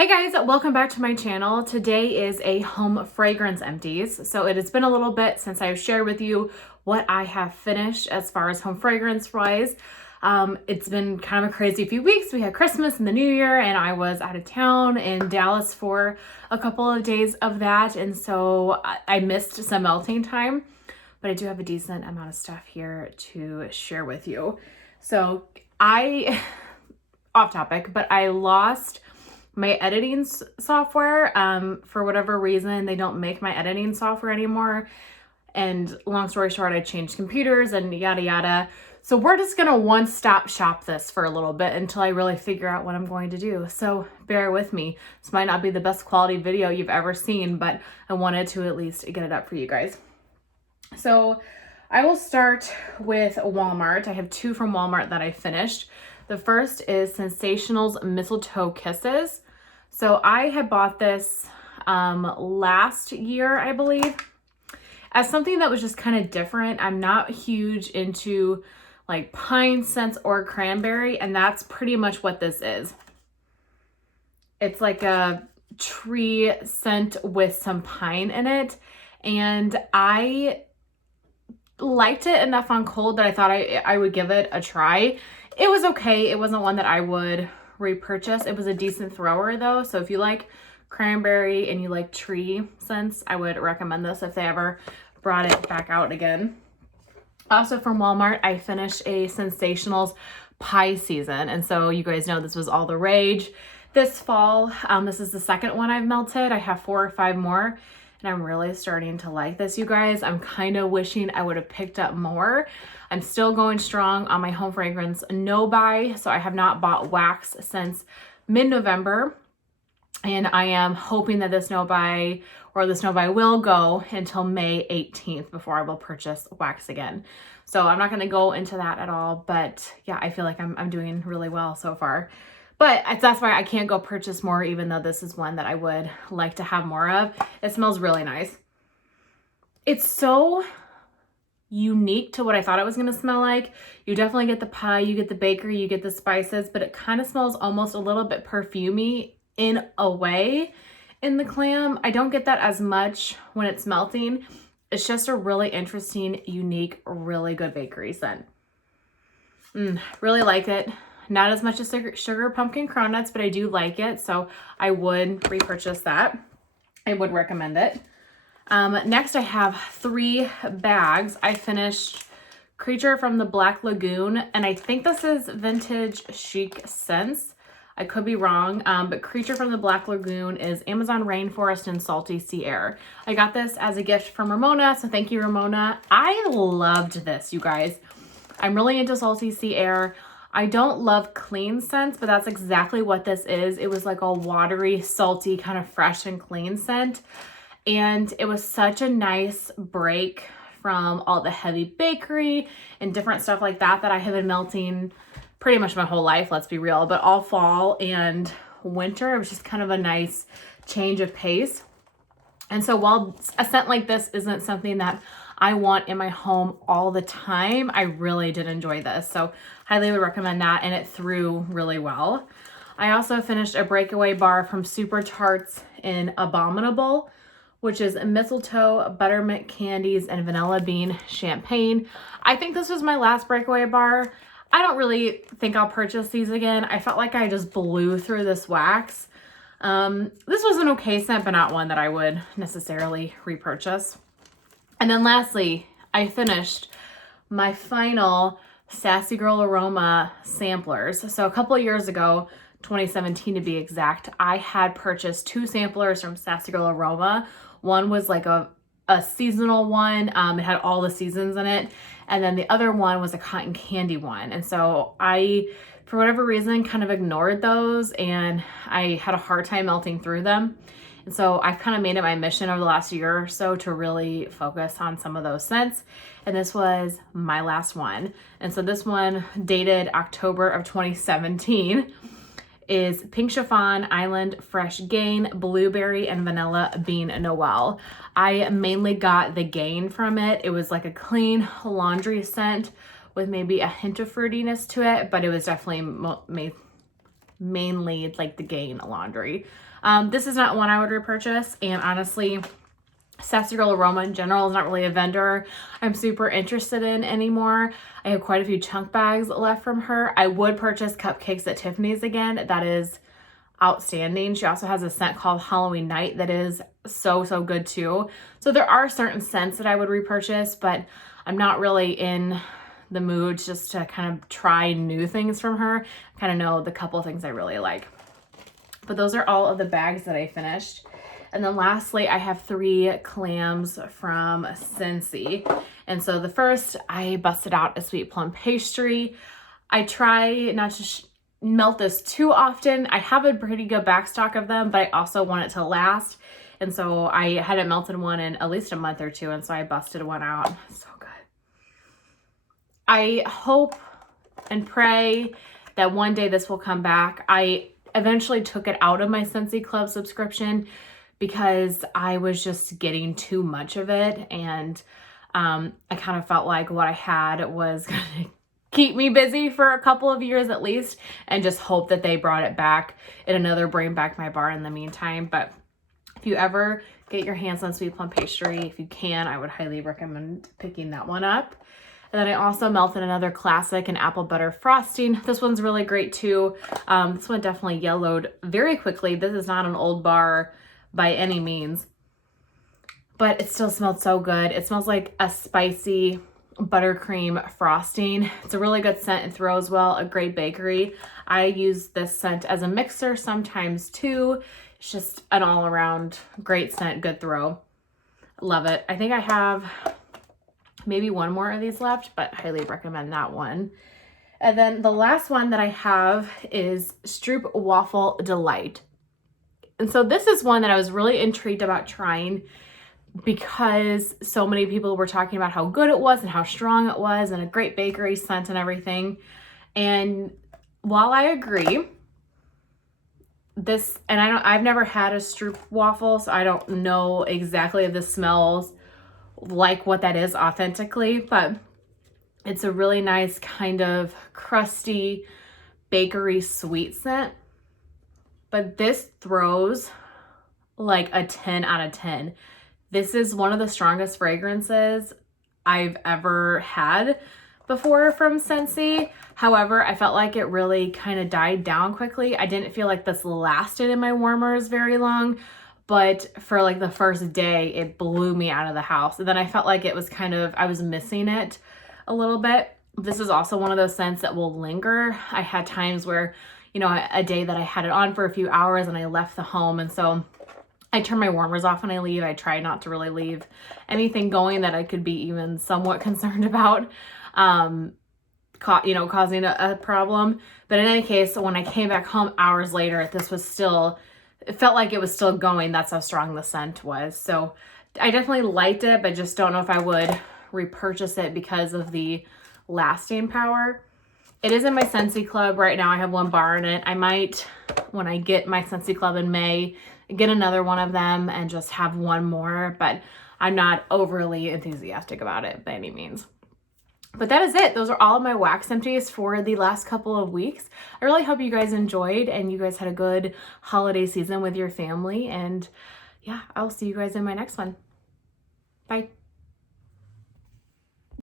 Hey guys, welcome back to my channel. Today is a home fragrance empties. So it has been a little bit since I've shared with you what I have finished as far as home fragrance wise. It's been kind of a crazy few weeks. We had Christmas and the New Year and I was out of town in Dallas for a couple of days of that. And so I missed some melting time, but I do have a decent amount of stuff here to share with you. So off topic, but I lost my editing software. For whatever reason, they don't make my editing software anymore. And long story short, I changed computers and yada yada. So we're just gonna one-stop shop this for a little bit until I really figure out what I'm going to do. So bear with me. This might not be the best quality video you've ever seen, but I wanted to at least get it up for you guys. So I will start with Walmart. I have two from Walmart that I finished. The first is Sensational's Mistletoe Kisses. So I had bought this last year, I believe, as something that was just kind of different. I'm not huge into like pine scents or cranberry, and that's pretty much what this is. It's like a tree scent with some pine in it, and I liked it enough on cold that I thought I would give it a try. It was okay. It wasn't one that I would repurchase. It was a decent thrower though. So if you like cranberry and you like tree scents, I would recommend this if they ever brought it back out again. Also from Walmart, I finished a Sensational's Pie season. And so you guys know this was all the rage this fall. This is the second one I've melted. I have 4 or 5 more. And I'm really starting to like this, you guys. I'm kind of wishing I would have picked up more. I'm still going strong on my home fragrance no buy. So I have not bought wax since mid-November. And I am hoping that this no buy will go until May 18th before I will purchase wax again. So I'm not going to go into that at all. But yeah, I feel like I'm doing really well so far. But that's why I can't go purchase more, even though this is one that I would like to have more of. It smells really nice. It's so unique to what I thought it was going to smell like. You definitely get the pie, you get the bakery, you get the spices, but it kind of smells almost a little bit perfumey in a way in the clam. I don't get that as much when it's melting. It's just a really interesting, unique, really good bakery scent. Really like it. Not as much as sugar pumpkin cronnuts, but I do like it. So I would repurchase that. I would recommend it. Next, I have 3 bags. I finished Creature from the Black Lagoon, and I think this is Vintage Chic Scents. I could be wrong, but Creature from the Black Lagoon is Amazon rainforest and salty sea air. I got this as a gift from Ramona, so thank you, Ramona. I loved this, you guys. I'm really into salty sea air. I don't love clean scents, but that's exactly what this is. It was like a watery, salty, kind of fresh and clean scent. And it was such a nice break from all the heavy bakery and different stuff like that I have been melting pretty much my whole life, let's be real. But all fall and winter, it was just kind of a nice change of pace. And so while a scent like this isn't something that I want in my home all the time, I really did enjoy this. So highly would recommend that, and it threw really well. I also finished a breakaway bar from Super Tarts in Abominable, which is mistletoe, buttermint candies, and vanilla bean champagne. I think this was my last breakaway bar. I don't really think I'll purchase these again. I felt like I just blew through this wax. This was an okay scent, but not one that I would necessarily repurchase. And then lastly, I finished my final Sassy Girl Aroma samplers. So a couple of years ago, 2017 to be exact, I had purchased 2 samplers from Sassy Girl Aroma. One was like a seasonal one. It had all the seasons in it. And then the other one was a cotton candy one. And so I, for whatever reason, kind of ignored those, and I had a hard time melting through them. And so I've kind of made it my mission over the last year or so to really focus on some of those scents. And this was my last one. And so this one, dated October of 2017, is Pink Chiffon, Island Fresh Gain, Blueberry, and Vanilla Bean Noel. I mainly got the Gain from it. It was like a clean laundry scent with maybe a hint of fruitiness to it, but it was definitely mainly like the Gain laundry. This is not one I would repurchase, and honestly, Sassy Girl Aroma in general is not really a vendor I'm super interested in anymore. I have quite a few chunk bags left from her. I would purchase Cupcakes at Tiffany's again. That is outstanding. She also has a scent called Halloween Night that is so good too. So there are certain scents that I would repurchase, but I'm not really in the mood just to kind of try new things from her. I kind of know the couple of things I really like. But those are all of the bags that I finished. And then lastly, I have 3 clams from Scentsy. And so the first, I busted out a sweet plum pastry. I try not to melt this too often. I have a pretty good backstock of them, but I also want it to last. And so I hadn't melted one in at least a month or 2, and so I busted one out. So good. I hope and pray that one day this will come back. I eventually took it out of my Scentsy Club subscription because I was just getting too much of it, and I kind of felt like what I had was going to keep me busy for a couple of years at least, and just hope that they brought it back in another Bring Back My Bar in the meantime. But if you ever get your hands on sweet plum pastry, if you can, I would highly recommend picking that one up. And then I also melted another classic, an apple butter frosting. This one's really great too. This one definitely yellowed very quickly. This is not an old bar by any means, but it still smelled so good. It smells like a spicy buttercream frosting. It's a really good scent. It throws well, a great bakery. I use this scent as a mixer sometimes too. It's just an all-around great scent, good throw. Love it. I think I have maybe one more of these left, but highly recommend that one. And then the last one that I have is Stroopwafel Delight. And so this is one that I was really intrigued about trying because so many people were talking about how good it was and how strong it was and a great bakery scent and everything. And while I agree, I've never had a Stroopwafel, so I don't know exactly if this smells like what that is authentically, but it's a really nice kind of crusty bakery sweet scent. But this throws like a 10 out of 10. This is one of the strongest fragrances I've ever had before from Scentsy. However, I felt like it really kind of died down quickly. I didn't feel like this lasted in my warmers very long, but for like the first day, it blew me out of the house. And then I felt like it was I was missing it a little bit. This is also one of those scents that will linger. I had times where, a day that I had it on for a few hours and I left the home. And so I turn my warmers off when I leave. I try not to really leave anything going that I could be even somewhat concerned about, causing a problem. But in any case, when I came back home hours later, it felt like it was still going. That's how strong the scent was. So I definitely liked it, but just don't know if I would repurchase it because of the lasting power. It is in my Scentsy Club right now. I have 1 bar in it. I might, when I get my Scentsy Club in May, get another one of them and just have one more, but I'm not overly enthusiastic about it by any means. But that is it. Those are all of my wax empties for the last couple of weeks. I really hope you guys enjoyed and you guys had a good holiday season with your family. And yeah, I'll see you guys in my next one. Bye.